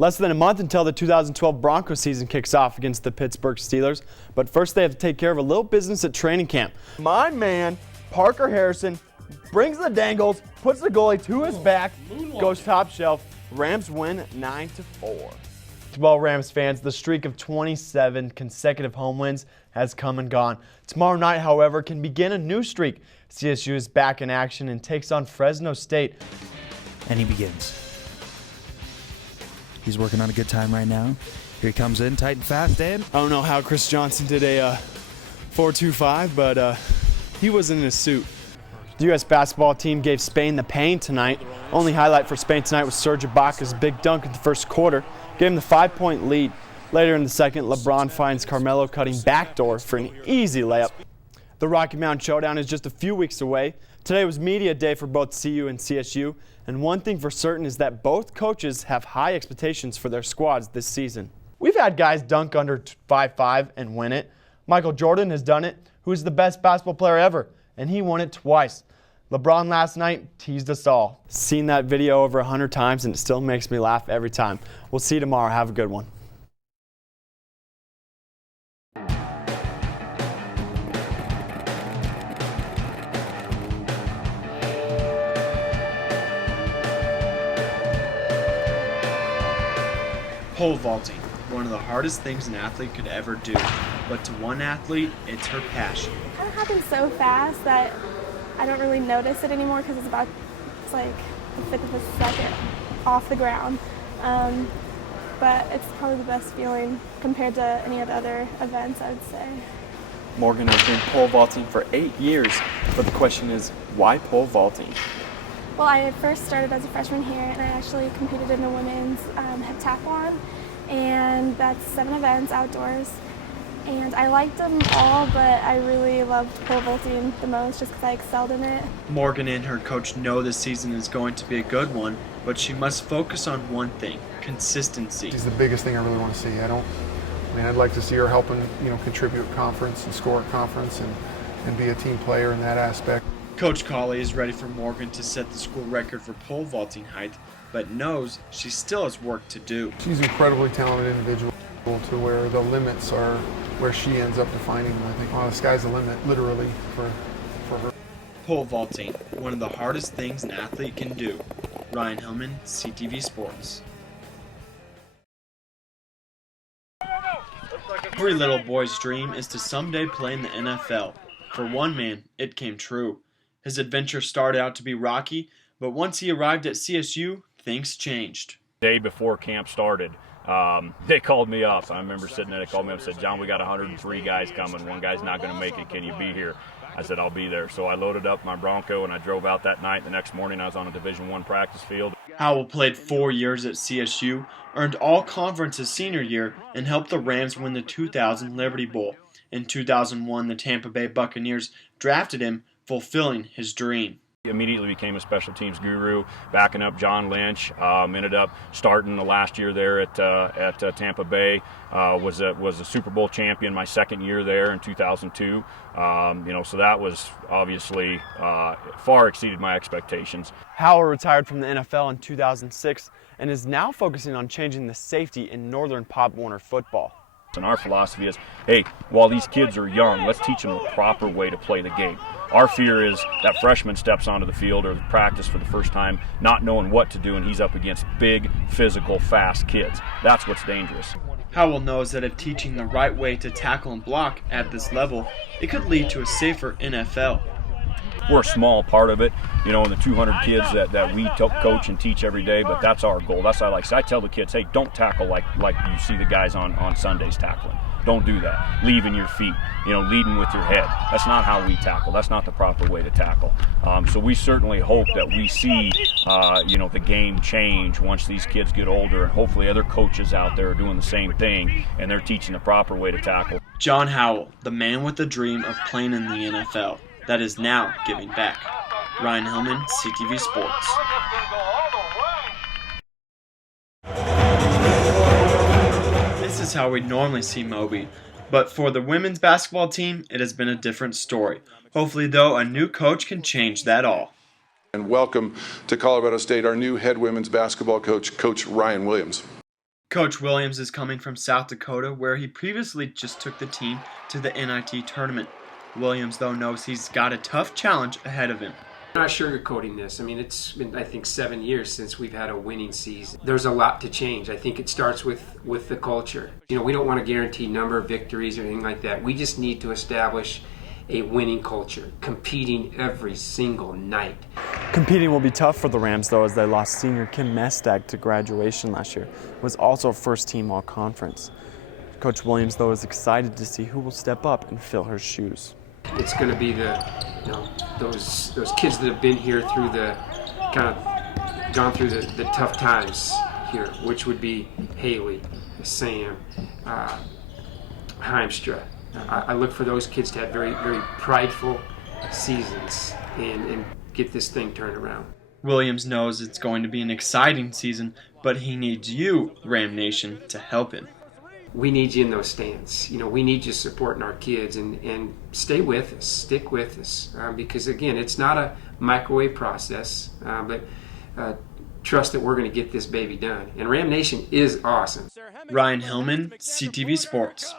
Less than a month until the 2012 Broncos season kicks off against the Pittsburgh Steelers. But first they have to take care of a little business at training camp. My man, Parker Harrison, brings the dangles, puts the goalie to his back, goes top shelf. Rams win 9-4. Well, Rams fans, the streak of 27 consecutive home wins has come and gone. Tomorrow night, however, can begin a new streak. CSU is back in action and takes on Fresno State. And he begins. He's working on a good time right now. Here he comes in, tight and fast, and I don't know how Chris Johnson did a 4.25, but he was in his suit. The U.S. basketball team gave Spain the pain tonight. Only highlight for Spain tonight was Serge Ibaka's big dunk in the first quarter. Gave him the 5-point lead. Later in the second, LeBron finds Carmelo cutting backdoor for an easy layup. The Rocky Mountain Showdown is just a few weeks away. Today was media day for both CU and CSU, and one thing for certain is that both coaches have high expectations for their squads this season. We've had guys dunk under 5'5" and win it. Michael Jordan has done it, who's the best basketball player ever, and he won it twice. LeBron last night teased us all. Seen that video over 100 times and it still makes me laugh every time. We'll see you tomorrow. Have a good one. Pole vaulting, one of the hardest things an athlete could ever do. But to one athlete, it's her passion. It kind of happens so fast that I don't really notice it anymore because it's like a fifth of a second off the ground. But it's probably the best feeling compared to any of the other events, I would say. Morgan has been pole vaulting for 8 years, but the question is, why pole vaulting? Well, I first started as a freshman here, and I actually competed in the women's heptathlon, and that's 7 events outdoors. And I liked them all, but I really loved pole vaulting the most just because I excelled in it. Morgan and her coach know this season is going to be a good one, but she must focus on one thing: consistency. She's the biggest thing I really want to see. I'd like to see her helping, contribute at conference and score at conference and be a team player in that aspect. Coach Colley is ready for Morgan to set the school record for pole vaulting height, but knows she still has work to do. She's an incredibly talented individual to where the limits are where she ends up defining them. I think the sky's the limit, literally, for her. Pole vaulting, one of the hardest things an athlete can do. Ryan Hillman, CTV Sports. Every little boy's dream is to someday play in the NFL. For one man, it came true. His adventure started out to be rocky, but once he arrived at CSU, things changed. The day before camp started, they called me up. I remember sitting there, they called me up and said, "John, we got 103 guys coming. One guy's not going to make it. Can you be here?" I said, "I'll be there." So I loaded up my Bronco and I drove out that night. The next morning I was on a Division I practice field. Howell played 4 years at CSU, earned all-conference his senior year, and helped the Rams win the 2000 Liberty Bowl. In 2001, the Tampa Bay Buccaneers drafted him, fulfilling his dream. He immediately became a special teams guru, backing up John Lynch. Ended up starting the last year there at Tampa Bay. Was a Super Bowl champion my second year there in 2002. So that was obviously far exceeded my expectations. Howell retired from the NFL in 2006 and is now focusing on changing the safety in Northern Pop Warner football. And our philosophy is, hey, while these kids are young, let's teach them the proper way to play the game. Our fear is that freshman steps onto the field or practice for the first time not knowing what to do, and he's up against big, physical, fast kids. That's what's dangerous. Howell knows that if teaching the right way to tackle and block at this level, it could lead to a safer NFL. We're a small part of it, in the 200 kids that we coach and teach every day, but that's our goal. That's what I like. So I tell the kids, hey, don't tackle like you see the guys on Sundays tackling. Don't do that. Leaving your feet, leading with your head. That's not how we tackle. That's not the proper way to tackle. So we certainly hope that we see, the game change once these kids get older, and hopefully other coaches out there are doing the same thing, and they're teaching the proper way to tackle. John Howell, the man with the dream of playing in the NFL, that is now giving back. Ryan Hillman, CTV Sports. This is how we normally see Moby, but for the women's basketball team, it has been a different story. Hopefully, though, a new coach can change that all. And welcome to Colorado State, our new head women's basketball coach, Coach Ryan Williams. Coach Williams is coming from South Dakota, where he previously just took the team to the NIT tournament. Williams, though, knows he's got a tough challenge ahead of him. I'm not sugarcoating this. I mean, it's been, I think, 7 years since we've had a winning season. There's a lot to change. I think it starts with the culture. You know, we don't want to guarantee number of victories or anything like that. We just need to establish a winning culture, competing every single night. Competing will be tough for the Rams, though, as they lost senior Kim Mestag to graduation last year, who was also first-team all-conference. Coach Williams, though, is excited to see who will step up and fill her shoes. It's going to be those kids that have been here through the kind of gone through the tough times here, which would be Haley, Sam, Heimstra. I look for those kids to have very, very prideful seasons and get this thing turned around. Williams knows it's going to be an exciting season, but he needs you, Ram Nation, to help him. We need you in those stands. You know, we need you supporting our kids and stay with us, stick with us, because again, it's not a microwave process, but trust that we're going to get this baby done. And Ram Nation is awesome. Ryan Hillman, CTV Sports.